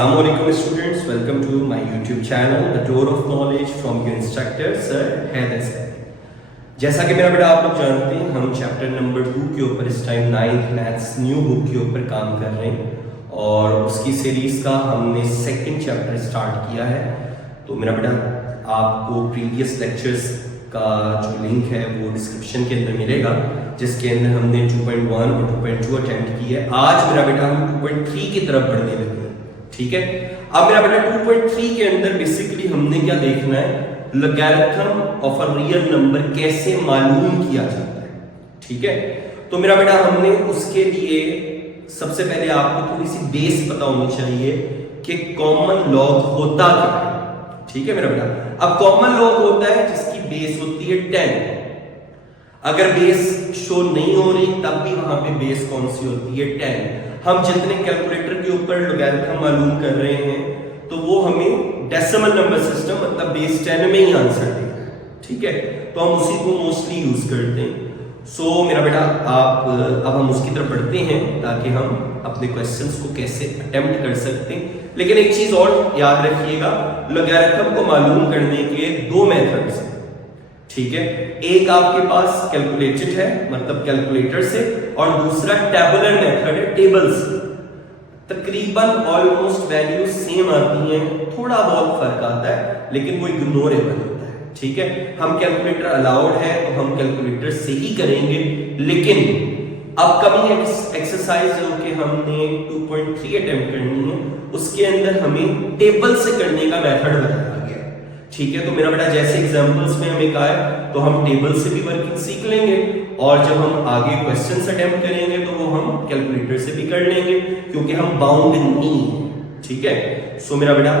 Assalamualaikum students, welcome to my YouTube channel, The Door of Knowledge from your instructor Sir Haider sir. जैसा कि मेरा बेटा आप लोग जानते हैं, हम चैप्टर नंबर 2 के ऊपर इस time 9th maths new book के ऊपर काम कर रहे हैं और उसकी सीरीज का हमने सेकंड चैप्टर स्टार्ट किया है। तो मेरा बेटा आपको प्रीवियस लेक्चर्स का जो लिंक है वो डिस्क्रिप्शन के अंदर मिलेगा, जिसके अंदर हमने 2.1 और 2.2 अटेम्प्ट की है। आज मेरा बेटा हम 2.3 की तरफ बढ़ने लगे हैं, ठीक है। अब मेरा बेटा 2.3 के अंदर बेसिकली हमने क्या देखना है, logarithm of a real number कैसे मालूम किया जाता है, ठीक है। तो मेरा बेटा हमने उसके लिए सबसे पहले आपको थोड़ी सी बेस पता होनी चाहिए कि कॉमन लॉग होता क्या है, ठीक है मेरा बेटा। अब कॉमन लॉग होता है जिसकी बेस होती है 10। अगर बेस शो नहीं हो रही तब भी वहां पे बेस कौन सी होती है, 10। हम जितने कैलकुलेटर के ऊपर लॉगरिथम मालूम कर रहे हैं तो वो हमें डेसिमल नंबर सिस्टम मतलब बेस 10 में ही आंसर देगा, ठीक है। तो हम उसी को मोस्टली यूज करते हैं। सो मेरा बेटा आप अब हम उसकी तरफ बढ़ते हैं ताकि हम अपने क्वेश्चंस को कैसे अटेम्प्ट कर सकते हैं। लेकिन एक चीज और याद रखिएगा, लॉगरिथम को मालूम करने के दो मेथड्स हैं, ठीक है। एक आपके पास कैलकुलेटेड है मतलब कैलकुलेटर से, और दूसरा टेबुलर मेथड है टेबल से। तकरीबन ऑलमोस्ट वैल्यू सेम आती हैं, थोड़ा बहुत फर्क आता है लेकिन वो इग्नोरेबल होता है, ठीक है। हम कैलकुलेटर अलाउड है तो हम कैलकुलेटर से ही करेंगे, लेकिन अपकमिंग एक्सरसाइज जो कि हमने 2.3 अटेम्प्ट करनी है उसके अंदर हमें टेबल से करने का मेथड बताया गया, ठीक है। तो मेरा बेटा जैसे एग्जांपल्स में हमें कहा है तो हम टेबल से भी वर्किंग सीख लेंगे, और जब हम आगे क्वेश्चंस अटेम्प्ट करेंगे तो वो हम कैलकुलेटर से भी कर लेंगे क्योंकि हम बाउंड नहीं है, ठीक है। सो मेरा बेटा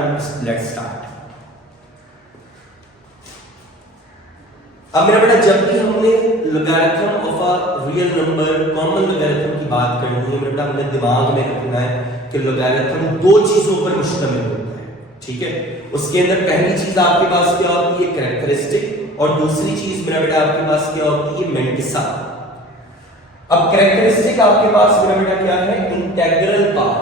लेट्स स्टार्ट। अब मेरा बेटा जब भी हमने logarithm of a real number common logarithm की बात करनी है, मेरा बेटा हमने दिमाग में रखना है कि लॉगरिथम दो चीजों पर मुश्तमिल होता है, ठीक है। उसके अंदर पहली चीज आपके पास क्या होती है, कैरेक्टरिस्टिक, और दूसरी चीज मेरा बेटा आपके पास क्या होती है, मेंटिसा। अब कैरेक्टरिस्टिक आपके पास मेरा बेटा क्या है, इंटीग्रल पार्ट,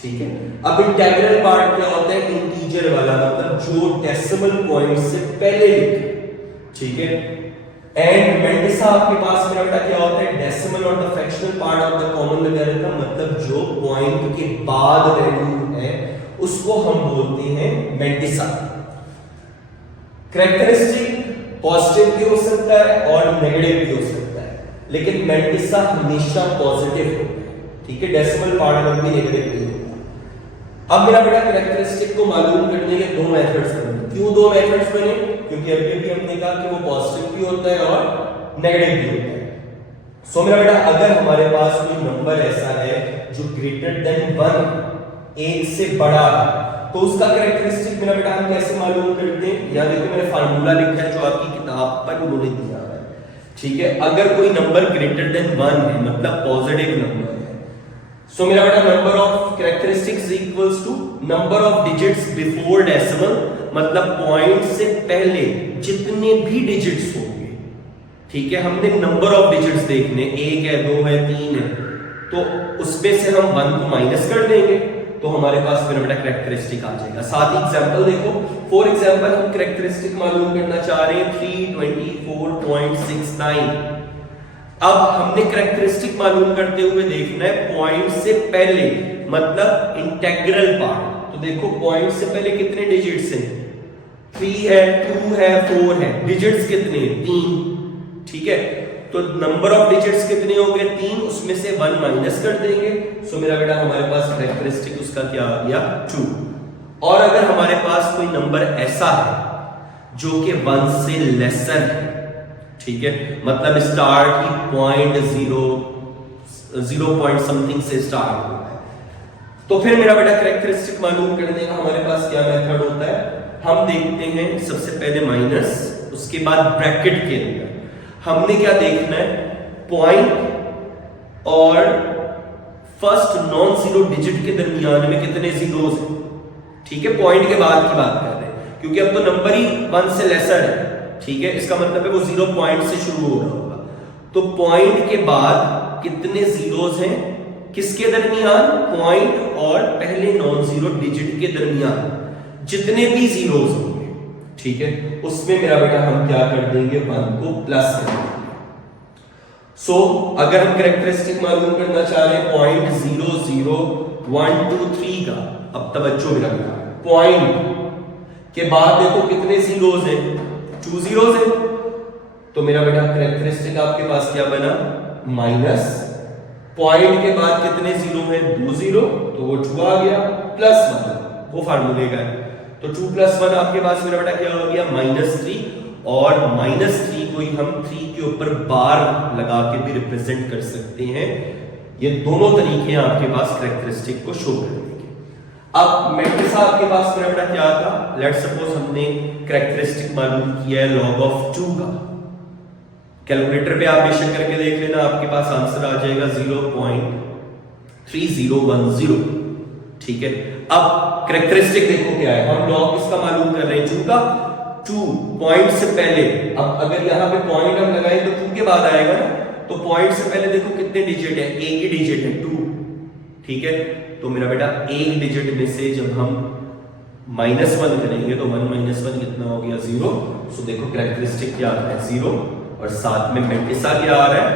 ठीक है। अब इंटीग्रल पार्ट क्या होता है, इंटीजर वाला, मतलब जो डेसिमल पॉइंट से पहले लिखे, ठीक है। एंड मेंटिसा आपके पास मेरा बेटा क्या होता है, डेसिमल और the fractional part of the common logarithm, मतलब जो पॉइंट के बाद वैल्यू है उसको हम बोलते हैं मेंटिसा। कैरेक्टरिस्टिक पॉजिटिव भी हो सकता है और नेगेटिव भी हो सकता है, लेकिन मेंटिसा हमेशा पॉजिटिव होता है, ठीक है। डेसिमल पार्ट में भी नेगेटिव नहीं होता। अब मेरा बेटा कैरेक्टरिस्टिक को मालूम करने के दो मेथड्स बने। क्यों दो मेथड्स बने, क्योंकि अभी हमने कहा कि वो पॉजिटिव भी होता है और नेगेटिव भी होता है। सो मेरा बेटा अगर हमारे पास कोई नंबर ऐसा है जो ग्रेटर देन 1, एक से बड़ा है, तो उसका कैरेक्टरिस्टिक मेरा बेटा हम कैसे मालूम करते हैं। यहां देखो मैंने फार्मूला लिखा है जो आपकी किताब पर उन्होंने दिया है, ठीक है। अगर कोई नंबर ग्रेटर देन 1 है मतलब पॉजिटिव नंबर है, सो मेरा बेटा number of characteristics equals to number of digits before decimal, मतलब पॉइंट से पहले जितने भी डिजिट्स होंगे, ठीक है। हमने नंबर ऑफ डिजिट्स देखने, 1 है, 2 है, 3 है, तो उसमें से हम 1 को माइनस कर देंगे तो हमारे पास मेरा बेटा कैरेक्टरिस्टिक आ जाएगा। साथ ही एग्जांपल देखो, फॉर एग्जांपल हम कैरेक्टरिस्टिक मालूम करना चाह रहे हैं 324.69। अब हमने कैरेक्टरिस्टिक मालूम करते हुए देखना है पॉइंट से पहले मतलब इंटीग्रल पार्ट। तो देखो पॉइंट से पहले कितने डिजिट्स हैं, 3 है, 2 है, 4 है, डिजिट्स कितने हैं, 3, ठीक है। तो नंबर ऑफ डिजिट्स कितने हो गए, 3, उसमें से 1 माइनस कर देंगे। सो मेरा बेटा हमारे पास कैरेक्टरिस्टिक उसका क्या आ गया, 2। और अगर हमारे पास कोई नंबर ऐसा है जो कि 1 से लेसर है, ठीक है, मतलब स्टार्ट ही 0 पॉइंट समथिंग से स्टार्ट हो रहा है, तो फिर मेरा बेटा कैरेक्टरिस्टिक मालूम करने का हमारे पास क्या मेथड होता है, हम देखते हैं सबसे पहले माइनस, उसके बाद ब्रैकेट के अंदर हमने क्या देखना है, पॉइंट और फर्स्ट नॉन जीरो डिजिट के दरमियान में कितने जीरोस हैं, ठीक है। पॉइंट के बाद की बात कर रहे हैं क्योंकि अब तो नंबर ही 1 से लेसर है, ठीक है। इसका मतलब है वो 0 पॉइंट से शुरू हो रहा होगा, तो पॉइंट के बाद कितने जीरोस हैं, किसके दरमियान, पॉइंट और पहले नॉन जीरो डिजिट के दरमियान जितने भी जीरोस होंगे, ठीक है, उसमें मेरा बेटा हम क्या कर देंगे, 1 को प्लस कर देंगे। सो अगर हम कैरेक्टरिस्टिक मालूम करना चाह रहे हैं पॉइंट 0 0 1 2 3 का, अब तवज्जो मेरा बेटा, पॉइंट के बाद देखो कितने जीरोस हैं, 2 जीरोस हैं, तो मेरा बेटा कैरेक्टरिस्टिक आपके पास क्या बना, माइनस, पॉइंट के बाद कितने जीरो हैं, 2 जीरो, तो वो 2 आ गया, प्लस 1, वो फार्मूले का है, तो 2 + 1 आपके पास मेरा बेटा क्या हो गया, -3, और -3 को ही हम 3 के ऊपर बार लगा के भी रिप्रेजेंट कर सकते हैं। ये दोनों तरीके हैं आपके पास कैरेक्टरिस्टिक को शो करने के। अब मैट्रिक्स आपके पास मेरा बेटा क्या था, लेट्स सपोज हमने कैरेक्टरिस्टिक मालूम किया है log of 2 का, कैलकुलेटर पे आप बेशक करके देख लेना, आपके पास आंसर आ जाएगा 0.3010, ठीक है। अब कैरेक्टरिस्टिक देखो क्या है, हम log किसका मालूम कर रहे हैं, 2 का, 2 पॉइंट से पहले, अब अगर यहां पे पॉइंट हम लगाएं तो 2 के बाद आएगा ना, तो पॉइंट से पहले देखो कितने डिजिट है, एक ही डिजिट है 2, ठीक है, तो मेरा बेटा एक डिजिट में से जब हम -1 करेंगे तो 1 - 1 कितना हो गया, 0, सो देखो कैरेक्टरिस्टिक क्या आ रहा है, 0, और साथ में मैट्रिक्सा क्या आ रहा है,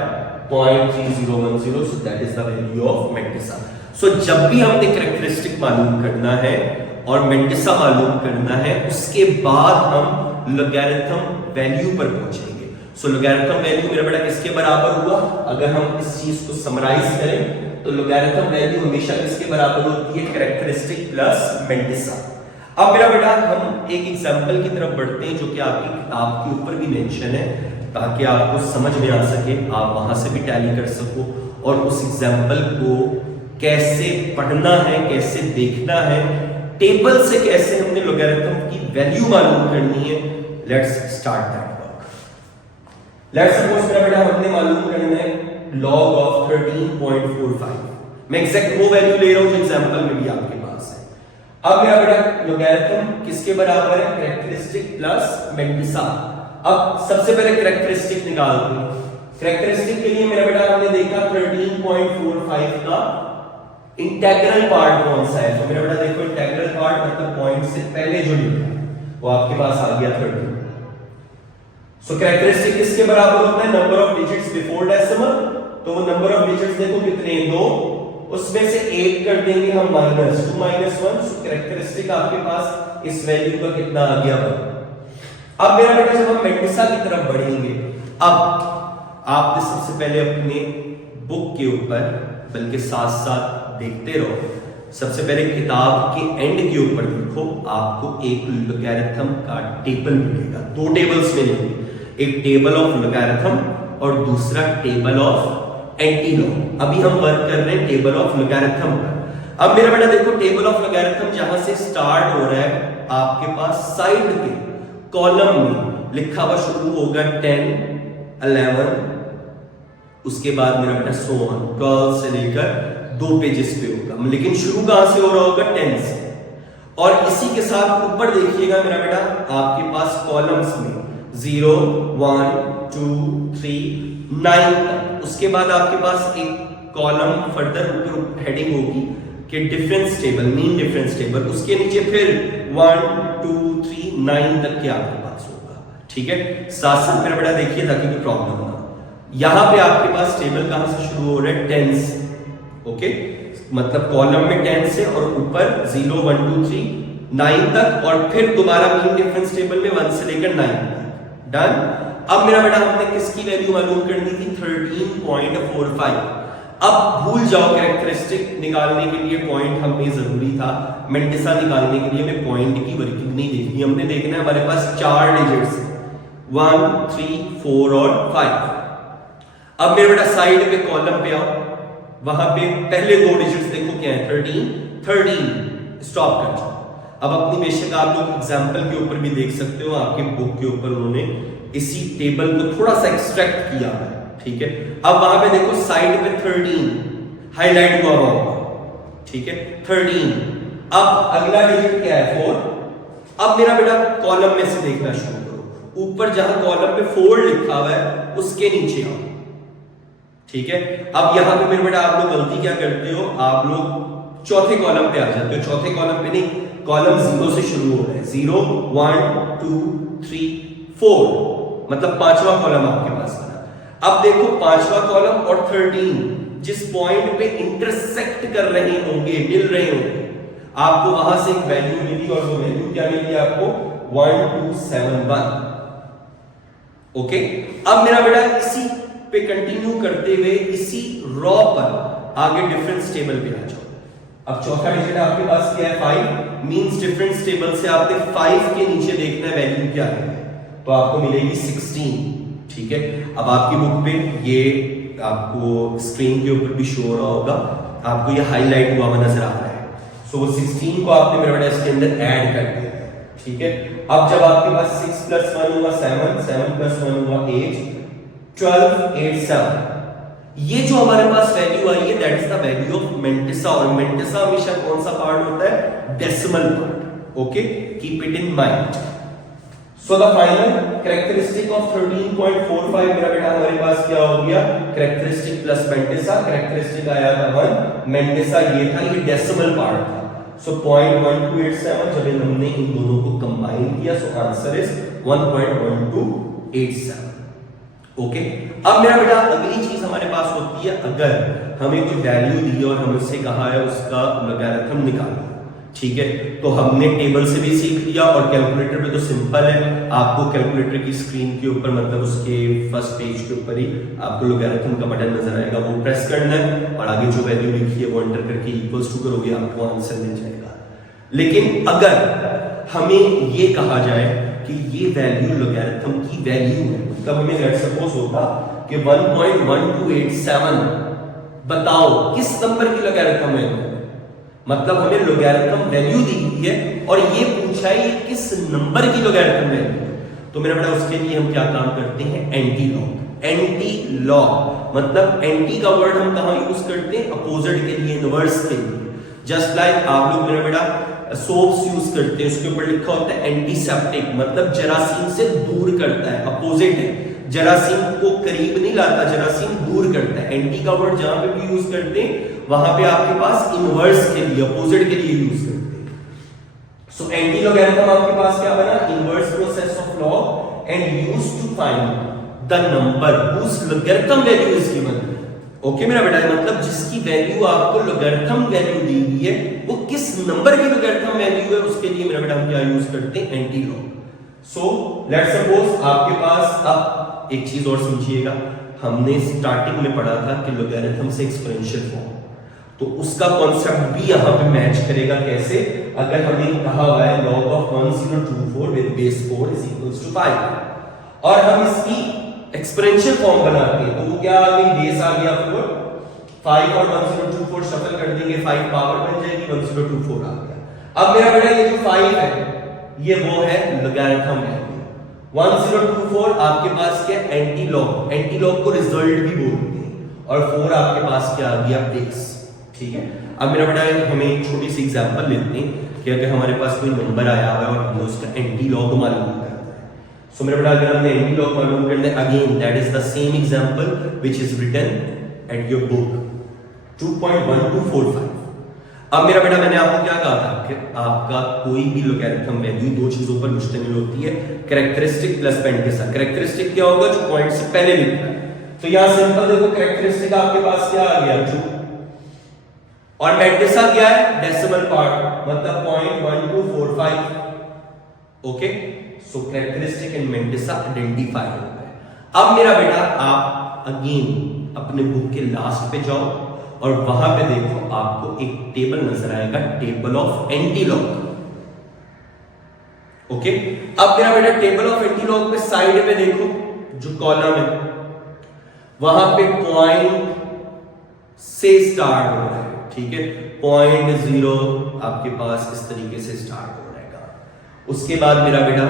0.3010, so that is the value of mantissa. So जब भी हमने कैरेक्टरिस्टिक मालूम करना है और मैट्रिक्सा मालूम करना है, उसके बाद हम लॉगरिथम वैल्यू पर पहुंचेंगे। सो लॉगरिथम वैल्यू मेरा बेटा किसके बराबर हुआ, अगर हम इस चीज को समराइज करें तो लॉगरिथम वैल्यू हमेशा किसके बराबर होती है, कैरेक्टरिस्टिक प्लस मैट्रिक्सा। अब मेरा बेटा हम एक एग्जांपल की तरफ बढ़ते हैं जो कि आपकी किताब के ऊपर भी मेंशन है, ताकि आपको समझ में आ सके, आप वहां से भी टैली कर सको और उस एग्जांपल को कैसे पढ़ना है, कैसे देखना है, टेबल से कैसे हमने लॉगरिथम की वैल्यू मालूम करनी है। Let's start that work. Let's suppose मेरा बेटा हमने मालूम करना है log of 13.45, मैं एग्जैक्ट वो वैल्यू ले रहा हूं जो एग्जांपल में भी आपके पास है। अब मेरा बेटा लॉगरिथम किसके बराबर है, कैरेक्टरिस्टिक प्लस मैट्रिक्सा। अब सबसे पहले कैरेक्टरिस्टिक निकालते हैं। कैरेक्टरिस्टिक के लिए मेरा बेटा हमने देखा 13.45 का इंटीग्रल पार्ट कौन सा है, तो मेरा बेटा देखो इंटीग्रल पार्ट मतलब पॉइंट से पहले जो लिखा है वो आपके पास आ गया 13। सो कैरेक्टरिस्टिक किसके बराबर होता है, number of digits before decimal, तो वो नंबर ऑफ डिजिट्स देखो कितने, 2, उसमें से 1 कर देंगे हम -2 - 1, सो कैरेक्टरिस्टिक आपके पास इस वैल्यू का कितना आ गया, 1। अब मेरा बेटा जब हम मैट्रिक्सा की तरफ बढ़ेंगे, अब आपने सबसे पहले अपने बुक के ऊपर, बल्कि साथ साथ देखते रहो, सबसे पहले किताब के एंड के ऊपर देखो, आपको एक लॉगरिथम का टेबल मिलेगा, 2 टेबल्स मिलेंगे, एक टेबल ऑफ लॉगरिथम और दूसरा टेबल ऑफ एंटीलॉग। अभी हम वर्क कर रहे हैं टेबल ऑफ लॉगरिथम पर। अब मेरा बेटा देखो टेबल ऑफ लॉगरिथम जहां से स्टार्ट हो रहा है, आपके पास साइड के कॉलम में लिखा हुआ शुरू होगा 10 11, उसके बाद मेरा बेटा सो ऑन, 12 से लेकर 2 पेजेस पे होगा, लेकिन शुरू कहां से हो रहा होगा, 10 से। और इसी के साथ ऊपर देखिएगा मेरा बेटा आपके पास कॉलम्स में 0 1 2 3 9 तक, उसके बाद आपके पास एक कॉलम फर्दर ऊपर हेडिंग होगी कि difference table, mean difference table, उसके नीचे फिर 1 2 3 9 तक के आपके पास होगा, ठीक है। साथ साथ मेरा बेटा देखिए ताकि कोई प्रॉब्लम ना, यहां पे आपके पास टेबल कहां से शुरू हो रहा है, 10 से, ओके, मतलब कॉलम में 10 से और ऊपर 0 1 2 3 9 तक, और फिर दोबारा मीन डिफरेंस टेबल में 1 से लेकर 9 तक। डन। अब मेरा बेटा हमने किसकी वैल्यू मालूम करनी थी, 13.45। अब भूल जाओ कैरेक्टरिस्टिक निकालने के लिए पॉइंट हमें जरूरी था, मैट्रिक्सा निकालने के लिए हमें पॉइंट की वर्किंग नहीं देखनी, हमने देखना है हमारे पास 4 डिजिट्स 1 3 4 और 5। अब मेरे बेटा साइड पे कॉलम पे आओ, वहां पे पहले 2 डिजिट्स देखो क्या है, 13 स्टॉप कर जाओ। अब अपनी बेशक आप लोग एग्जाम्पल के ऊपर भी देख सकते हो, आपके बुक के ऊपर उन्होंने इसी टेबल को थोड़ा सा एक्सट्रैक्ट किया है, ठीक है। अब वहां पे देखो साइड पे 13 हाईलाइट हुआ होगा, ठीक है, 13। अब अगला डिजिट क्या है, 4। अब मेरा बेटा कॉलम में से देखना शुरू करो, ऊपर जहां कॉलम पे 4 लिखा हुआ है उसके नीचे आओ, ठीक है। अब यहां पे मेरे बेटा आप लोग गलती क्या करते हो, आप लोग चौथे कॉलम पे आ जाते हो। चौथे कॉलम पे नहीं, कॉलम 0 से शुरू हो रहा है। 0 1 2 3 4, मतलब पांचवा कॉलम आपके पास बना। अब देखो पांचवा कॉलम और 13 जिस पॉइंट पे इंटरसेक्ट कर रहे होंगे, मिल रहे होंगे, आपको वहां से एक वैल्यू मिली और वो वैल्यू क्या मिली आपको, 1271। ओके। अब मेरा बेटा इसी पे कंटिन्यू करते हुए इसी रॉ पर आगे डिफरेंस टेबल पे आ जाओ। अब चौथा डिजिट आपके पास क्या है, 5, मींस डिफरेंस टेबल से आपने 5 के नीचे देखना है वैल्यू क्या है, तो आपको मिलेगी 16। ठीक है। अब आपकी बुक पे ये आपको स्क्रीन के ऊपर भी शो हो रहा होगा, आपको ये हाईलाइट हुआ नजर आ रहा है। सो वो 16 को आपने मेरे बेटा इसके अंदर ऐड कर दिया है। ठीक है। अब जब आपके पास 6 + 1 हुआ 7, 7 + 1 हुआ 8, 12 8 7, ये जो हमारे पास वैल्यू आई है that is the value of mantissa. और मेंटिसा हमेशा कौन सा पार्ट होता है, decimal part. Okay, keep it in mind. So the final characteristic of 13.45 मेरा बेटा हमारे पास क्या हो गया, कैरेक्टरिस्टिक प्लस मेंटिसा। कैरेक्टरिस्टिक आया था 1, मेंटिसा ये था, ये डेसिमल पार्ट था। सो 0.1287, जब हमने इन दोनों को कंबाइन किया सो आंसर इज 1.1287। ओके। अब मेरा बेटा अगली चीज हमारे पास होती है, अगर हमें कोई वैल्यू दी और हमें उससे कहा है उसका लोगैरिथम निकालो। ठीक है, तो हमने टेबल से भी सीख लिया और कैलकुलेटर पे तो सिंपल है, आपको कैलकुलेटर की स्क्रीन के ऊपर मतलब उसके फर्स्ट पेज के ऊपर ही आपको लोगैरिथम का बटन नजर आएगा, वो प्रेस करना है और आगे जो वैल्यू लिखी है वो एंटर करके इक्वल्स टू करोगे, आपको आंसर मिल जाएगा। लेकिन अगर हमें ये कहा जाए कि ये वैल्यू लोगैरिथम की वैल्यू है, तब हमें लेट्स सपोज होता कि 1.1287 बताओ किस नंबर की लोगैरिथम है, मतलब हमें लोगैरिथम वैल्यू दी हुई है और ये पूछा है ये किस नंबर की लोगैरिथम वैल्यू है, तो मेरा बेटा उसके लिए हम क्या काम करते हैं, एंटी लॉग। एंटी लॉग मतलब एंटी का वर्ड हम कहां यूज करते हैं, अपोजिट के लिए, इनवर्स के लिए। जस्ट लाइक आप लोग मेरा बेटा सोप्स यूज करते हैं, उसके ऊपर लिखा होता है एंटीसेप्टिक, मतलब जरासीम से दूर करता है, अपोजिट है, जरासीम को करीब नहीं लाता, जरासीम दूर करता है। एंटी का वर्ड जहां पे भी यूज करते हैं वहां पे आपके पास इनवर्स के लिए, अपोजिट के लिए यूज करते हैं। सो एंटी लोगैरिथम आपके पास क्या बना, inverse process of log and used to find the number whose logarithm value is given. Okay मेरा बेटा, मतलब जिसकी वैल्यू आपको लोगैरिथम वैल्यू दी हुई है वो किस नंबर की लोगैरिथम वैल्यू है, उसके लिए मेरा बेटा हम क्या यूज करते हैं, anti log. So let's suppose आपके पास, अब एक चीज और समझिएगा, हमने स्टार्टिंग में पढ़ा था कि लोगैरिथम से एक्सपोनेंशियल फॉर्म, तो उसका कॉन्सेप्ट भी यहां पे मैच करेगा। कैसे, अगर हमें कहा हुआ है log of 1024 with base 4 is equals to 5 और हम इसकी एक्सपोनेंशियल फॉर्म बनाते हैं, तो वो क्या आ गई, बेस आ गया 4, 5 और 1024 शफल कर देंगे, 5 पावर बन जाएगी, 1024 आ गया। अब मेरा बेटा ये जो 5 है ये वो है लोगैरिथम वैल्यू। 1024 आपके पास क्या, एंटी लॉग, एंटी लॉग को रिजल्ट भी बोलते हैं, और 4 आपके पास क्या आ गया, बेस। ठीक है। अब मेरा बेटा हमें एक छोटी सी एग्जांपल लेते हैं कि अगर हमारे पास कोई नंबर आया हुआ है और हमने उसका एंटी लॉग मालूम करना है। सो मेरा बेटा अगर हमने एंटी लॉग मालूम करना है, again that is the same example which is written at your book 2.1245। अब मेरा बेटा मैंने आपको क्या कहा था कि आपका कोई भी लोगैरिथम वैल्यू दो चीजों पर मुश्तमिल होती है, कैरेक्टरिस्टिक प्लस मेंटिसा। कैरेक्टरिस्टिक क्या होगा, जो पॉइंट से पहले लिखा है, तो यहां सिंपल देखो कैरेक्टरिस्टिक आपके पास क्या आ गया, 2, और मेंटिसा क्या है, डेसिमल पार्ट, मतलब 0.1245। Okay, so characteristic and mantissa identify हो गए। अब मेरा बेटा आप अगेन अपने बुक के लास्ट पे जाओ और वहां पे देखो आपको एक टेबल नजर आएगा, table of anti log. Okay, अब मेरा बेटा टेबल ऑफ एंटी लॉग पे साइड पे देखो जो कॉलम है वहां पे पॉइंट से स्टार्ट हो रहा है। ठीक है, 0.0 आपके पास इस तरीके से स्टार्ट हो रहेगा। उसके बाद मेरा बेटा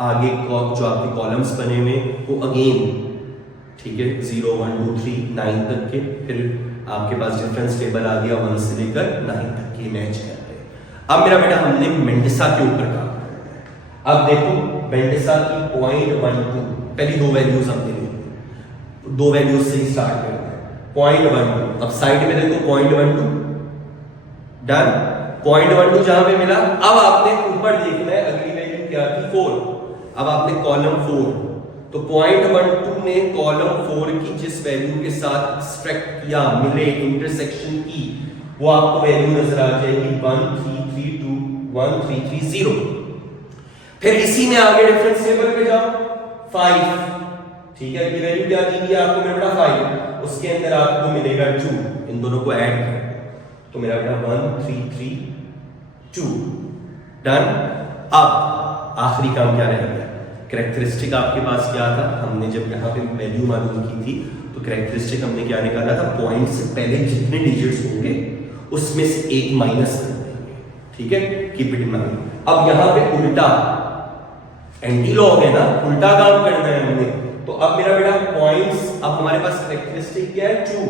आगे जो आपके कॉलम्स बने हुए वो अगेन, ठीक है, 0 1 2 3 9 तक के, फिर आपके पास डिफरेंस टेबल आ गया 1 से लेकर 9 तक के मैच कर रहे हैं। अब मेरा बेटा हमने मेंटिसा के ऊपर काम करना है। अब देखो मेंटिसा की 0.12 पहली दो वैल्यूज हमने ली, दो वैल्यूज से ही स्टार्ट करना है। 0.12, अब साइड में देखो 0.12 डन। 0.12 जहां पे मिला, अब आपने ऊपर देखना है अगली वैल्यू क्या थी 4। अब आपने कॉलम 4, तो 0.12 ने कॉलम 4 की जिस वैल्यू के साथ एक्सट्रैक्ट किया, मिले, इंटरसेक्शन की, वो आपको वैल्यू नजर आ जाएगी 1332 1330। फिर इसी में आगे डिफरेंस टेबल पे जाओ 5, ठीक है, ये वैल्यू क्या दी है आपको मेरा बेटा 5, उसके अंदर आपको मिलेगा 2, इन दोनों को ऐड कर तो मेरा बेटा 1332 डन। अब आखिरी काम क्या रह गया, कैरेक्टरिस्टिक आपके पास क्या था, हमने जब यहाँ पे वैल्यू मालूम की थी तो कैरेक्टरिस्टिक हमने क्या निकाला था, पॉइंट से पहले जितने डिजिट्स होंगे उसमें से एक माइनस कर देंगे, ठीक है, कीप इट इन माइंड। अब यहाँ पे उल्टा एंटी लॉग है ना, उल्टा काम करना है हमने, तो अब मेरा बेटा पॉइंट्स, अब हमारे पास कैरेक्टरिस्टिक क्या है 2,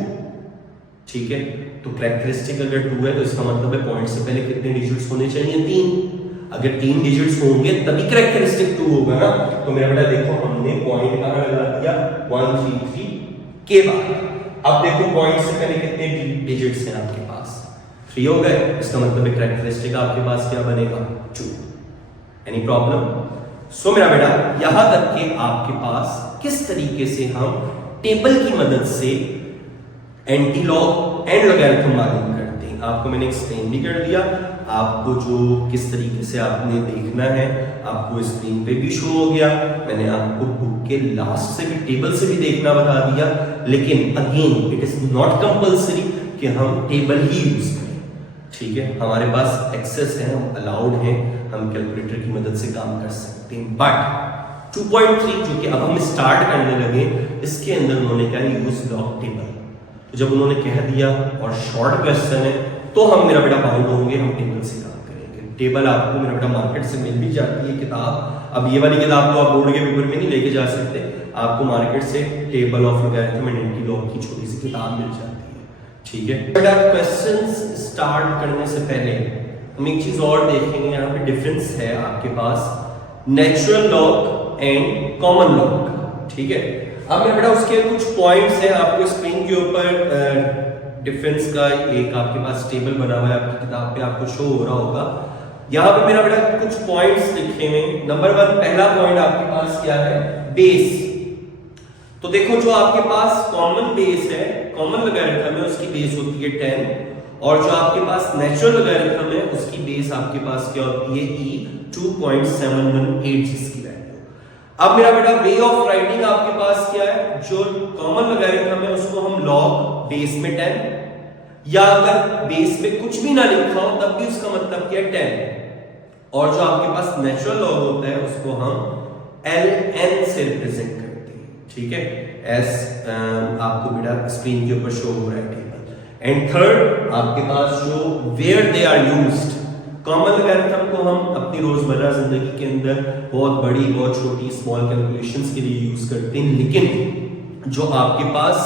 ठीक है, तो कैरेक्टरिस्टिक अगर 2 है तो इसका मतलब है पॉइंट से पहले कितने डिजिट्स होने चाहिए, 3। अगर 3 डिजिट्स होंगे तभी कैरेक्टरिस्टिक 2 होगा ना। तो मेरा बेटा देखो हमने पॉइंट कहां लगा दिया 133 के बाद। अब देखो पॉइंट से पहले कितने डिजिट्स हैं आपके पास, 3 हो गए, इसका मतलब है कैरेक्टरिस्टिक आपके पास क्या बनेगा 2। Any problem? सो मेरा बेटा यहां तक के आपके पास किस तरीके से हम टेबल की मदद से एंटी लॉग एंड लॉगरिथम मालूम करते हैं, आपको मैंने एक्सप्लेन भी कर दिया। आपको जो किस तरीके से आपने देखना है आपको स्क्रीन पे भी शो हो गया, मैंने आपको बुक के लास्ट से भी टेबल से भी देखना बता दिया, लेकिन again it is not compulsory कि हम टेबल ही यूज करें, ठीक है, हमारे पास एक्सेस है, हम अलाउड हैं, हम कैलकुलेटर की मदद से काम कर सकते हैं। बट 2.3 जो कि अब हम स्टार्ट करने लगे, इसके अंदर उन्होंने क्या यूज लॉग टेबल, तो जब उन्होंने कह दिया और शॉर्ट क्वेश्चन है तो हम मेरा बेटा बाउंड होंगे, हम टेबल से काम करेंगे। टेबल आपको मेरा बेटा मार्केट से मिल भी जाती है किताब, अब ये वाली किताब तो आप बोर्ड के पेपर में नहीं लेके जा सकते, आपको मार्केट से table of logarithm and anti log की छोटी सी किताब मिल जाती है, ठीक है। बेटा क्वेश्चंस स्टार्ट करने से पहले हम एक चीज और देखेंगे, यहाँ पे डिफरेंस है आपके पास natural log and common log, ठीक है। अब मेरा बेटा उसके कुछ पॉइंट्स हैं, आपको स्क्रीन के ऊपर डिफरेंस का एक आपके पास टेबल बना हुआ है, आपकी किताब पे आपको शो हो रहा होगा। यहाँ पे मेरा बेटा कुछ पॉइंट्स लिखे हुए, नंबर 1 पहला पॉइंट आपके पास क्या है, बेस। तो देखो जो आपके पास कॉमन बेस है, कॉमन लॉगरिथम है, उसकी बेस होती है 10, और जो आपके पास नेचुरल लॉगरिथम है उसकी बेस आपके पास क्या होती है e 2.718 जिसकी वैल्यू। अब मेरा बेटा वे ऑफ राइटिंग आपके पास क्या है, जो कॉमन लॉगरिथम है उसको हम log बेस में 10, या अगर बेस में कुछ भी ना लिखा हो तब भी उसका मतलब क्या है 10, और जो आपके पास नेचुरल लॉग होता है उसको हम ln से रिप्रेजेंट करते हैं, ठीक है, एस आपको बेटा स्क्रीन के ऊपर शो हो रहा है टेबल। एंड थर्ड आपके पास जो where they are used, common logarithm को हम अपनी रोजमर्रा जिंदगी के अंदर बहुत बड़ी बहुत छोटी स्मॉल कैलकुलेशंस के लिए यूज करते हैं, लेकिन जो आपके पास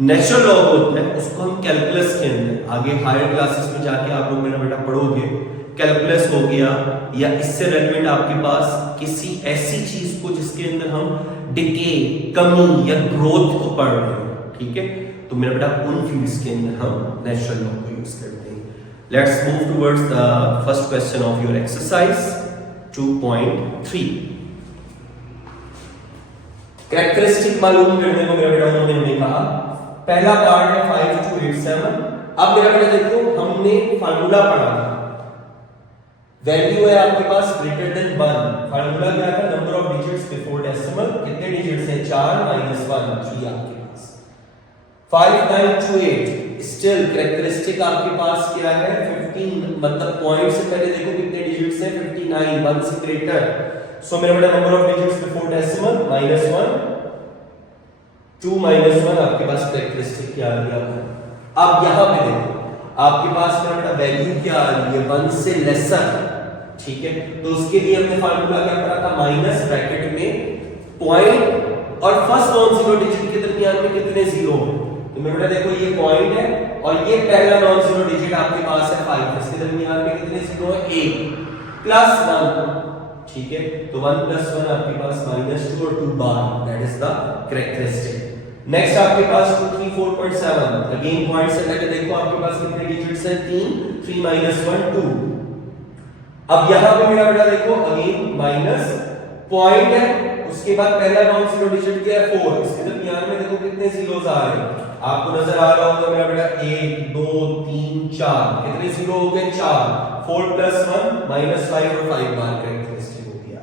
नेचुरल लॉग होता है उसको हम कैलकुलस के अंदर आगे हायर क्लासेस में जाके आप लोग मेरा बेटा पढ़ोगे, कैलकुलस हो गया या इससे रिलेवेंट आपके पास किसी ऐसी चीज को जिसके अंदर हम डिके, कमी या ग्रोथ को पढ़ रहे हो, ठीक है, तो मेरा बेटा उन फील्ड्स के अंदर हम नेचुरल लॉग को यूज करते हैं। Let's move towards the first question of your exercise 2.3. Characteristic मालूम करने को मेरा बेटा उन्होंने कहा, पहला पार्ट है 5287। अब मेरा बेटा देखो हमने फार्मूला पढ़ा था, वैल्यू है आपके पास ग्रेटर देन 1, फार्मूला क्या था, number of digits before decimal, कितने डिजिट्स हैं 4 -1 3 आपके पास, 5928। स्टिल कैरेक्टरिस्टिक आपके पास क्या है 15, मतलब पॉइंट से पहले देखो कितने डिजिट्स हैं 59, 1 से ग्रेटर, सो मेरा बेटा number of digits before decimal -1 2 -1 आपके पास कैरेक्टरिस्टिक क्या आ गया। अब यहां पे देखो आपके पास मेरा बेटा वैल्यू क्या आ रही है 1 से लेसर, ठीक है, तो उसके लिए हमने फार्मूला क्या पढ़ा था, माइनस ब्रैकेट में पॉइंट और फर्स्ट नॉन जीरो डिजिट के दरमियान में कितने जीरो, तो मेरा बेटा देखो ये पॉइंट है और ये पहला नॉन जीरो डिजिट आपके पास है 5, इसके दरमियान में कितने जीरो है 1 +1, ठीक है, तो 1 + 1 आपके पास -2 और 2 बार, that is the characteristic. Next आपके पास 234.7, अगेन पॉइंट से पहले देखो आपके पास कितने डिजिट्स हैं, 3 माइनस 1 2। अब यहां पे मेरा बेटा देखो अगेन माइनस पॉइंट है, उसके बाद पहला नॉन जीरो डिजिट क्या है 4, इसके दरमियान में देखो कितने जीरोस आ रहे हैं, आपको नजर आ रहा होगा मेरा बेटा 1 2 3 4, कितने जीरो हो गए 4, 4 + 1 -5 और 5 बार कैरेक्टरिस्टिक हो गया।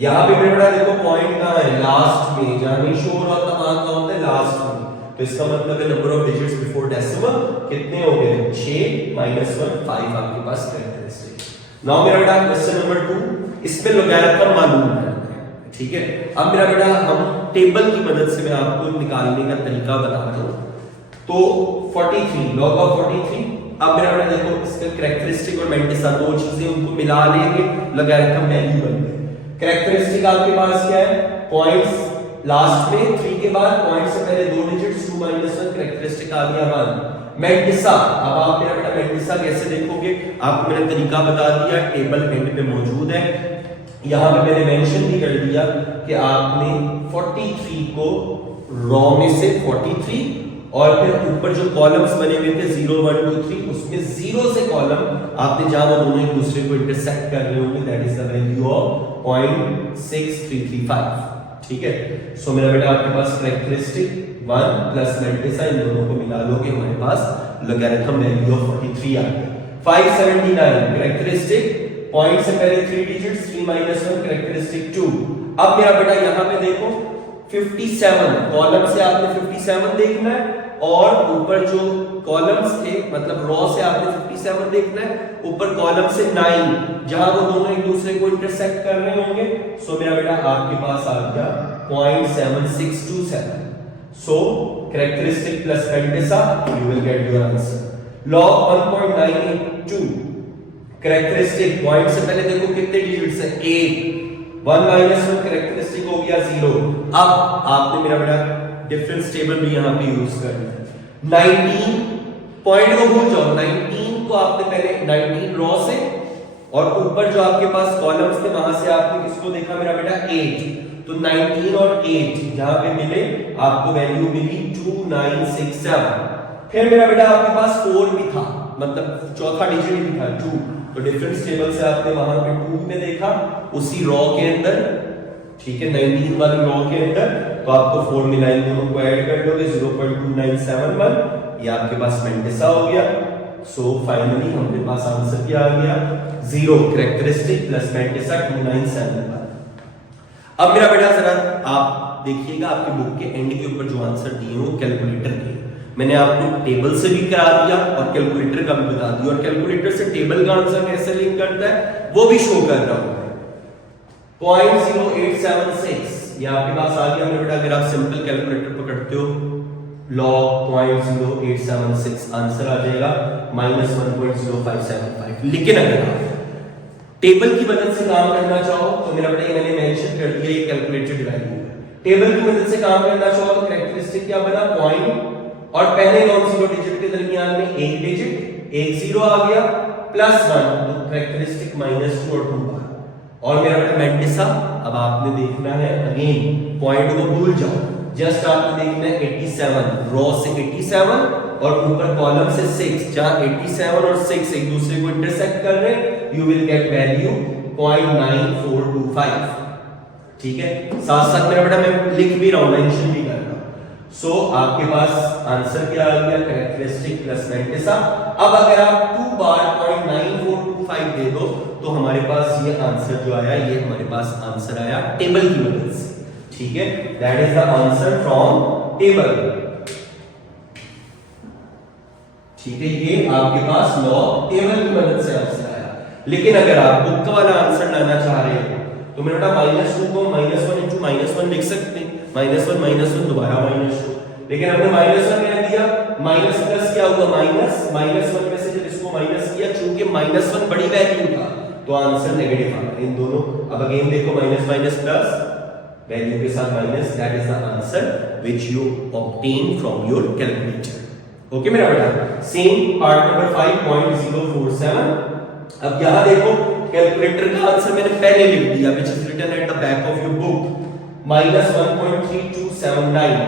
यहां पे मेरा बेटा देखो पॉइंट कहां है, लास्ट में, जहां नहीं शो हो रहा था वहां कहां होता है, लास्ट में, तो इसका मतलब है number of digits before decimal कितने हो गए 6 -1 5 आपके पास कैरेक्टरिस्टिक। नाउ मेरा बेटा क्वेश्चन नंबर 2, इसमें लोगैरिथम मालूम करना है, ठीक है। अब मेरा बेटा हम टेबल की मदद से मैं आपको निकालने का तरीका बता रहा हूं। तो 43 log of 43, अब मेरा बेटा देखो इसका कैरेक्टरिस्टिक और मैंटिसा दो चीजें उनको मिला लेंगे, लोगैरिथम वैल्यू बन गई। कैरेक्टरिस्टिक आपके पास क्या है, पॉइंट्स लास्ट में 3 के बाद पॉइंट से पहले दो डिजिट्स 2 - 1, कैरेक्टरिस्टिक आ गया 1। मैंटिसा, अब आप मेरा बेटा मैंटिसा कैसे देखोगे, आपको मैंने तरीका बता दिया, टेबल एंड पे मौजूद है। यहां पे मैंने मेंशन भी कर दिया कि आपने 43 को रॉ में से 43 और फिर ऊपर जो कॉलम्स बने हुए थे 0 1 2 3, उसमें 0 से कॉलम आपने जहां वो दोनों एक दूसरे को इंटरसेक्ट कर रहे होंगे, that is the value of 0.6335, ठीक है। सो मेरा बेटा आपके पास कैरेक्टरिस्टिक 1 प्लस मैंटिसा, इन दोनों को मिला लोगे हमारे पास लोगैरिथम वैल्यू ऑफ 43 आ गया। 579 कैरेक्टरिस्टिक, पॉइंट से पहले 3 डिजिट्स 3 - 1, कैरेक्टरिस्टिक 2। अब मेरा बेटा यहां पे देखो 57, कॉलम से आपने 57 देखना है और ऊपर जो कॉलम्स थे मतलब रॉ से आपने 57 देखना है, ऊपर कॉलम से 9, जहां वो दोनों एक दूसरे को इंटरसेक्ट कर रहे होंगे। सो मेरा बेटा आपके पास आ गया 0.7627। So characteristic plus mantissa, you will get your answer. log 1.982, characteristic, point से पहले देखो कितने डिजिट्स है 1, 1 - 1 कैरेक्टरिस्टिक हो गया 0। अब आपने मेरा बेटा डिफरेंस टेबल भी यहां पे यूज करना है। 19 पॉइंट को भूल जाओ, 19 को आपने पहले 19 रॉ से और ऊपर जो आपके पास कॉलम्स थे वहां से आपने किसको देखा मेरा बेटा 8, तो 19 और 8 जहां पे मिले आपको वैल्यू मिली 2967। फिर मेरा बेटा आपके पास 4 भी था, मतलब चौथा डिजिट भी था 2, तो डिफरेंस टेबल से आपने वहां पे 2 में देखा उसी रॉ के अंदर, ठीक है, 19 वाले रॉ के अंदर, तो आपको 4 मिला, इन दोनों को ऐड कर लोगे 0.2971, ये आपके पास मैंटिसा हो गया। सो फाइनली हमारे पास आंसर क्या आ गया 0, कैरेक्टरिस्टिक प्लस मैंटिसा 2971। अब मेरा बेटा जरा आप देखिएगा आपके बुक के एंड के ऊपर जो आंसर दिए हैं वो कैलकुलेटर के, मैंने आपको टेबल से भी करा दिया और कैलकुलेटर का भी बता दिया, और कैलकुलेटर से टेबल का आंसर कैसे लिंक करता है वो भी शो कर रहा हूं। 0.0876 ये आपके पास आ गया मेरा बेटा, अगर आप सिंपल कैलकुलेटर पकड़ते हो log 0.0876 आंसर आ जाएगा -1.0575। लेकिन अगर आप टेबल की मदद से काम करना चाहो तो मेरा बेटा ये मैंने मेंशन कर दिया, ये कैलकुलेटेड वैल्यू है। टेबल की मदद से काम करना चाहो तो कैरेक्टरिस्टिक क्या बना, पॉइंट और पहले नॉन जीरो डिजिट के दरमियान में एक डिजिट, एक जीरो आ गया, +1, तो कैरेक्टरिस्टिक -2 और 2 बार। और मेरा बेटा मैंटिसा, अब आपने देखना है अगेन, पॉइंट को भूल जाओ, जस्ट आपने देखना है 87, रॉ से 87 और ऊपर कॉलम से 6, जहां 87 और 6 एक दूसरे को इंटरसेक्ट कर रहे हैं, यू विल गेट वैल्यू 0.9425, ठीक है। साथ साथ मेरा बेटा मैं लिख भी रहा हूं, मेंशन भी कर रहा हूं। सो आपके पास आंसर क्या आ गया, कैरेक्टरिस्टिक प्लस मैंटिसा। अब अगर आप 2 बार 0.9425 दे दो तो हमारे पास ये आंसर जो आया, ये हमारे पास आंसर आया टेबल की मदद से, ठीक है। That is the answer from table, ठीक है। ये आपके पास लॉग टेबल की मदद से आंसर आया। लेकिन अगर आप बुक वाला आंसर लाना चाह रहे हो तो मेरा बेटा -2 को -1 into -1 लिख सकते हैं, -1 दोबारा -2, लेकिन हमने -1 कह दिया, माइनस प्लस क्या हुआ -1 में से जब इसको माइनस किया, चूंकि -1 बड़ी वैल्यू था तो आंसर नेगेटिव आ गया इन दोनों। अब अगेन देखो माइनस प्लस वैल्यू के साथ minus, that is the answer which you obtain from your calculator. Okay मेरा बेटा, सेम पार्ट नंबर 5.047। अब यहां देखो कैलकुलेटर का आंसर मैंने पहले लिख दिया, which is written at the back of your book, -1.3279।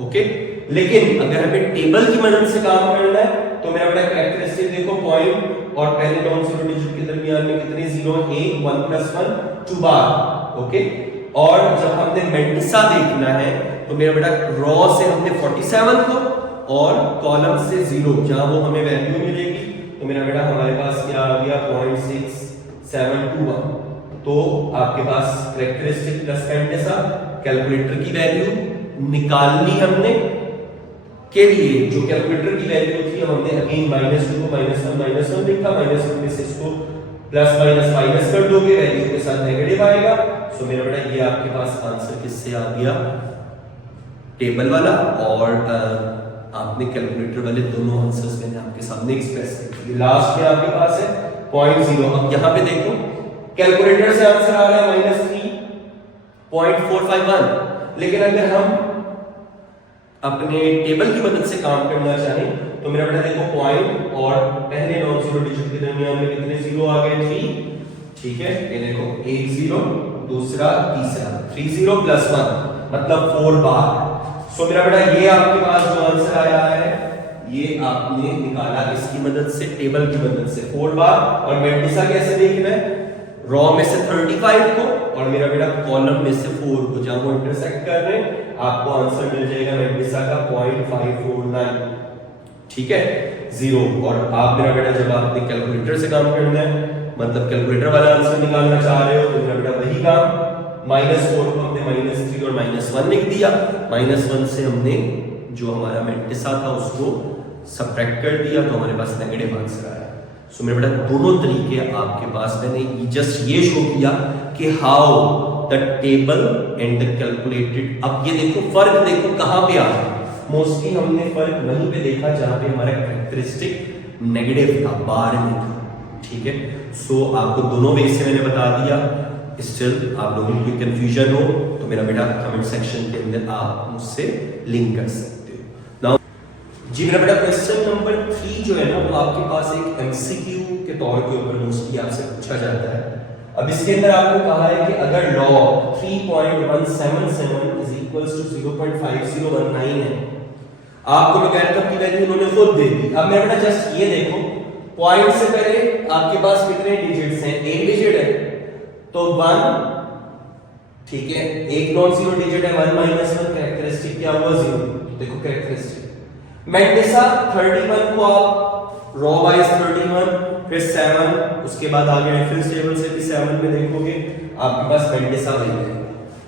Okay. लेकिन अगर हमें टेबल की मदद से काम करना है तो मेरा बेटा कैरेक्टरिस्टिक देखो, पॉइंट और पहले नॉन जीरो डिजिट के दरमियान में कितने जीरो, 1 1 प्लस 1 2 बार, ओके। और जब हमने मेंटिसा देखना है तो मेरा बेटा रॉ से हमने 47 को और कॉलम से 0 जहां वो हमें वैल्यू मिलेगी तो मेरा बेटा हमारे पास क्या आ गया 0.6721। तो आपके पास कैरेक्टरिस्टिक प्लस मेंटिसा, कैलकुलेटर की वैल्यू निकालनी हमने के लिए जो कैलकुलेटर की वैल्यू थी हमने अगेन -2 को -1 लिखा, -1 में से इसको प्लस माइनस माइनस कर दोगे वैल्यू के साथ नेगेटिव आएगा। सो मेरा बेटा ये आपके पास आंसर किससे आ गया, टेबल वाला और आपने कैलकुलेटर वाले दोनों आंसर्स मैंने आपके सामने एक्सप्रेस कर दिए। लास्ट में आपके पास है 0.0। अब यहां पे देखो कैलकुलेटर से आंसर आ रहा है -3.451, लेकिन अगर हम अपने टेबल की मदद से काम करना चाहें तो मेरा बेटा देखो पॉइंट और पहले नॉन जीरो डिजिट के दरमियान में कितने जीरो आ गए, 3, ठीक है। ये देखो एक जीरो, दूसरा तीसरा 3 0 प्लस 1 मतलब 4 बार। सो मेरा बेटा ये आपके पास जो आंसर आया है ये आपने निकाला इसकी मदद से, टेबल की मदद से 4 बार। और मेंटिसा कैसे देखना है, रॉ में से 35 को और मेरा बेटा कॉलम में से 4 को, जहां वो इंटरसेक्ट कर रहे हैं आपको आंसर मिल जाएगा मेंटिसा का 0.549, ठीक है 0। और आप मेरा बेटा जब आपने कैलकुलेटर से काम करना है मतलब कैलकुलेटर वाला आंसर निकालना चाह रहे हो तो मेरा बेटा वही काम, -4 को हमने -3 और -1 लिख दिया, -1 से हमने जो हमारा मेंटिसा था उसको सबट्रैक्ट कर दिया तो हमारे पास नेगेटिव आंसर आया। सो मेरे बेटा दोनों तरीके आपके पास, मैंने जस्ट ये शो किया कि how the table and the calculated. अब ये देखो फर्क देखो कहां पे आ रहा है, मोस्टली हमने फर्क वहीं पे देखा जहां पे हमारा कैरेक्टरिस्टिक नेगेटिव था, बार में था, ठीक है। सो आपको दोनों वे से मैंने बता दिया। स्टिल आप लोगों को कोई कंफ्यूजन हो तो मेरा बेटा कमेंट सेक्शन के अंदर आप मुझसे लिंक कर सकते हो। नाउ जी मेरा बेटा क्वेश्चन नंबर 3 जो है ना वो आपके पास एक एमसीक्यू के तौर के ऊपर मोस्टली आपसे पूछा जाता है। अब इसके अंदर आपको कहा है कि अगर log 3.177 इज इक्वल्स टू 0.5019 है, आपको लोगैरिथम की वैल्यू उन्होंने खुद दे दी। अब मेरा बेटा जस्ट ये देखो पॉइंट से पहले आपके पास कितने डिजिट्स हैं, एक डिजिट है तो 1, ठीक है, एक नॉन जीरो डिजिट है 1 - 1, कैरेक्टरिस्टिक क्या हुआ 0। देखो कैरेक्टरिस्टिक मेंटिसा 31 को आप रॉ वाइज 31 फिर 7 उसके बाद आगे रेफरेंस टेबल से भी 7 में देखोगे आपके पास मेंटिसा वही है।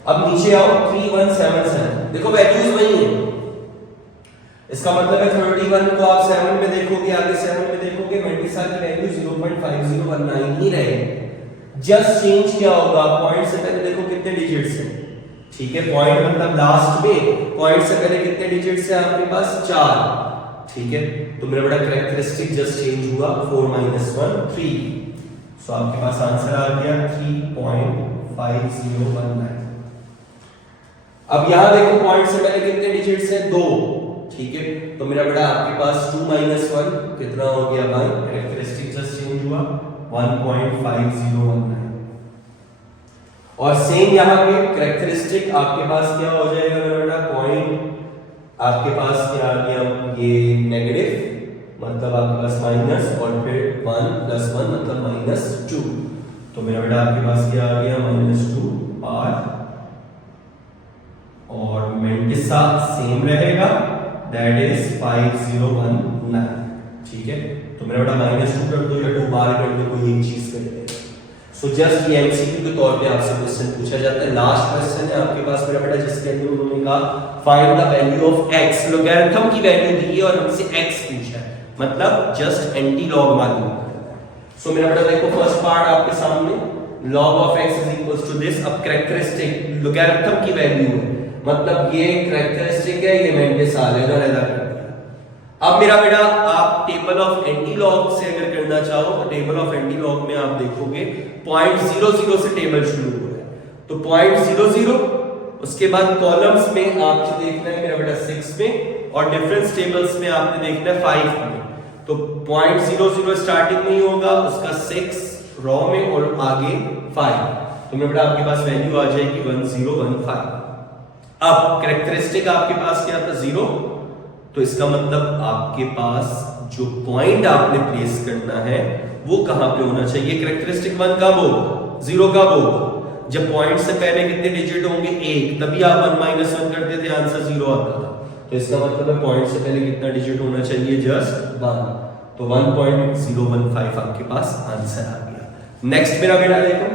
अब नीचे आओ 3177, देखो वैल्यूज वही है, इसका मतलब है 31 को आप 7 में देखोगे, आगे 7 में देखोगे मेंटिसा की वैल्यू 0.5019 ही रहेगी। जस्ट चेंज क्या होगा, पॉइंट से पहले देखो कितने डिजिट्स हैं, ठीक है, पॉइंट मतलब लास्ट में पॉइंट से पहले कितने डिजिट्स हैं आपके पास 4, ठीक है। तो मेरा बड़ा कैरेक्टरिस्टिक जस्ट चेंज हुआ 4 - 1 3। सो आपके पास आंसर आ गया 3.5019। अब यहां देखो पॉइंट से पहले कितने डिजिट्स हैं 2, ठीक है। तो मेरा बेटा आपके पास 2 - 1 कितना हो गया 1, कैरेक्टरिस्टिक जस्ट चेंज हुआ 1.5019। और सेम यहां पे कैरेक्टरिस्टिक आपके पास क्या हो जाएगा मेरा बेटा, पॉइंट आपके पास क्या आ गया ये नेगेटिव मतलब आपके पास माइनस और फिर 1 + 1 मतलब -2। तो मेरा बेटा आपके पास क्या आ गया -2 बार और मेंटिसा सेम रहेगा दैट इज 5019, ठीक है। तो मेरा बेटा -2 कर दो या 2 बार कर दो, कोई एक चीज कर देगा। सो जस्ट ये एमसीक्यू के तौर पे आपसे क्वेश्चन पूछा जाता है। लास्ट क्वेश्चन है आपके पास मेरा बेटा जिसके अंदर उन्होंने कहा find the value of x, logarithm की वैल्यू दी है और हमसे x पूछा है, मतलब जस्ट एंटी लॉग मालूम करना है। सो मेरा बेटा देखो फर्स्ट पार्ट आपके सामने log of x is equals to this। अब कैरेक्टरिस्टिक लोगैरिथम की वैल्यू है मतलब ये कैरेक्टरिस्टिक है, ये मेंटिसा अलग कर दिया। अब मेरा बेटा आप टेबल ऑफ एंटी लॉग से अगर करना चाहो तो टेबल ऑफ एंटी लॉग में आप देखोगे 0.00 से टेबल शुरू हो रहा है, तो 0.00 उसके बाद कॉलम्स में आपको देखना है मेरा बेटा 6 में और डिफरेंस टेबल्स में आपने देखना है 5 में। तो 0.00 स्टार्टिंग में ही होगा, उसका 6 रॉ में और आगे 5। तो मेरा बेटा आपके पास वैल्यू आ जाएगी 1015। अब कैरेक्टरिस्टिक आपके पास क्या था, 0, तो इसका मतलब आपके पास जो पॉइंट आपने प्लेस करना है वो कहां पे होना चाहिए, कैरेक्टरिस्टिक 1 कब होगा, 0 कब होगा, जब पॉइंट से पहले कितने डिजिट होंगे, 1, तभी आप 1 - 1 करते थे, आंसर 0 आता था। तो इसका मतलब है पॉइंट से पहले कितना डिजिट होना चाहिए, जस्ट 1, तो 1.015 आपके पास आंसर आ गया। नेक्स्ट मेरा बेटा देखो,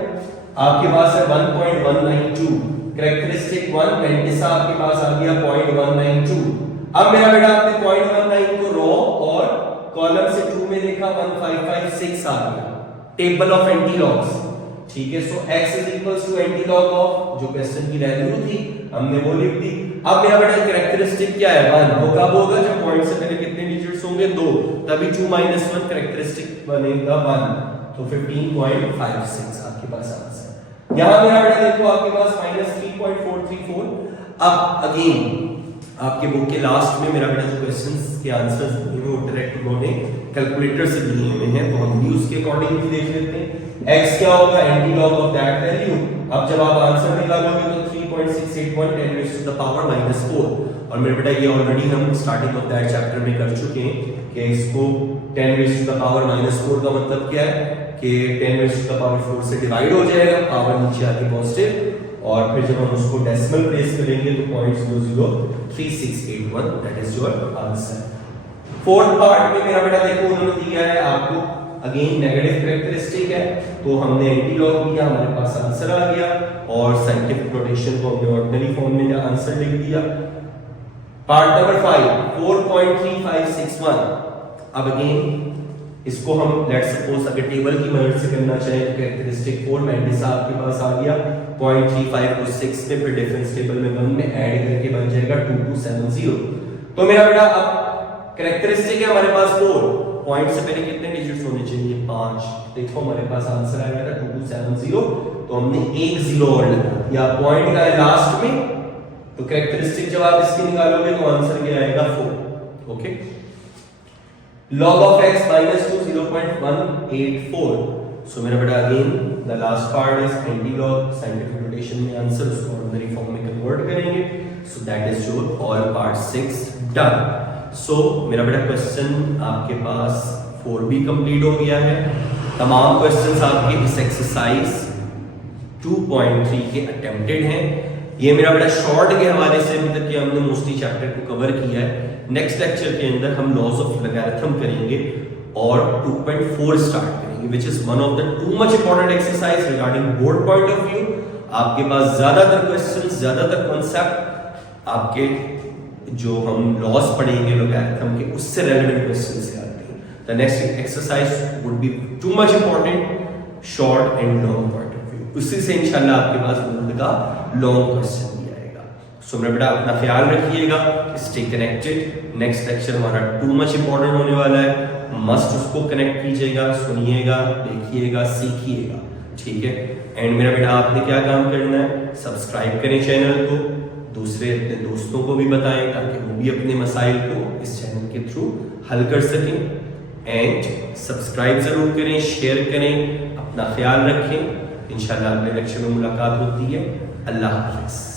आपके पास है 1.192, कैरेक्टरिस्टिक 1 मेंटिसा आपके पास आ गया 0.192। अब मेरा बेटा आपने 0.19 को रो और कॉलम से 2 में देखा 1556 आ गया, टेबल ऑफ एंटीलॉग्स, ठीक है। So x is equals to antilog of जो क्वेश्चन की वैल्यू थी हमने वो लिख दी। अब मेरा बेटा कैरेक्टरिस्टिक क्या है, 1, वो कब होगा, जब पॉइंट से पहले कितने डिजिट्स होंगे, 2, तभी 2 - 1 कैरेक्टरिस्टिक बनेगा 1, तो 15.56 आपके पास आंसर। यहां मेरा बेटा देखो आपके पास -3.434। अब अगेन आपके बुक के लास्ट में मेरा बेटा जो क्वेश्चंस के आंसर्स दिए हुए वो डायरेक्ट उन्होंने कैलकुलेटर से दिए हुए हैं, तो हम भी उसके अकॉर्डिंग भी देख लेते हैं। x क्या होगा, एंटीलॉग ऑफ दैट वैल्यू। अब जब आप आंसर निकालोगे तो 3.681 10⁻⁴। और मेरे बेटा ये ऑलरेडी हम स्टार्टिंग ऑफ दैट चैप्टर में कर चुके हैं कि इसको 10⁻⁴ का मतलब क्या है कि 10⁻⁴ से डिवाइड हो जाएगा, पावर नीचे आके पॉजिटिव, और फिर जब हम उसको डेसिमल प्लेस करेंगे तो 0.003681, that is your answer. Fourth part में मेरा बेटा देखो उन्होंने दिया है आपको अगेन नेगेटिव कैरेक्टरिस्टिक है, तो हमने एंटीलॉग लिया, हमारे पास आंसर आ गया, और साइंटिफिक नोटेशन को हमने ऑर्डिनरी फॉर्म में आंसर लिख दिया। Part number 5 4.3561। अब अगेन इसको हम लेट्स सपोज अगर टेबल की मदद से करना चाहें तो कैरेक्टरिस्टिक 4 मेंटिसा आपके पास आ गया, 0.35 को 6 में फिर डिफरेंस टेबल में 1 में ऐड करके बन जाएगा 2270। तो मेरा बेटा अब कैरेक्टरिस्टिक है हमारे पास 4, पॉइंट से पहले कितने डिजिट्स होने चाहिए, 5, देखो हमारे पास आंसर आया था 2270, तो हमने एक 0 और लगा या पॉइंट का लास्ट में, तो कैरेक्टरिस्टिक जब आप इसकी निकालोगे तो आंसर क्या आएगा 4। Okay, log of x minus 2 0.184। So मेरा बेटा again the last part is antilog, scientific notation में आंसर उसको ऑर्डिनरी फॉर्म में कन्वर्ट करेंगे, so that is your all part 6 done. So मेरा बेटा क्वेश्चन आपके पास 4 भी कंप्लीट हो गया है। तमाम क्वेश्चंस आपके इस एक्सरसाइज 2.3 के अटेम्प्टेड हैं। ये मेरा बेटा शॉर्ट के हवाले से अभी तक हमने मोस्टली चैप्टर को कवर किया है। नेक्स्ट लेक्चर के अंदर हम लॉज ऑफ लॉगरिथम करेंगे और 2.4 स्टार्ट करेंगे, which is one of the too much important exercise regarding board point of view. आपके पास ज्यादातर क्वेश्चंस, ज्यादातर कॉन्सेप्ट आपके जो हम लॉज पढ़ेंगे लॉगरिथम के उससे रेलेवेंट क्वेश्चन से आते हैं। The next exercise would be too much important, short and long point of view. उसी से इंशाल्लाह आपके पास बोर्ड का लॉन्ग क्वेश्चन भी आएगा। सो मेरा बेटा अपना ख्याल रखिएगा, स्टे कनेक्टेड। नेक्स्ट लेक्चर हमारा टू मच इंपॉर्टेंट होने वाला है, मस्ट उसको कनेक्ट कीजिएगा, सुनिएगा, देखिएगा, सीखिएगा, ठीक है। एंड मेरा बेटा आपने क्या काम करना है, सब्सक्राइब करें चैनल को, दूसरे अपने दोस्तों को भी बताएं ताकि वो भी अपने मसाइल को इस चैनल के थ्रू हल कर सकें। एंड सब्सक्राइब जरूर करें, शेयर करें, अपना ख्याल रखें। इंशाल्लाह अगले लेक्चर में मुलाकात होती है। अल्लाह हाफ़िज़।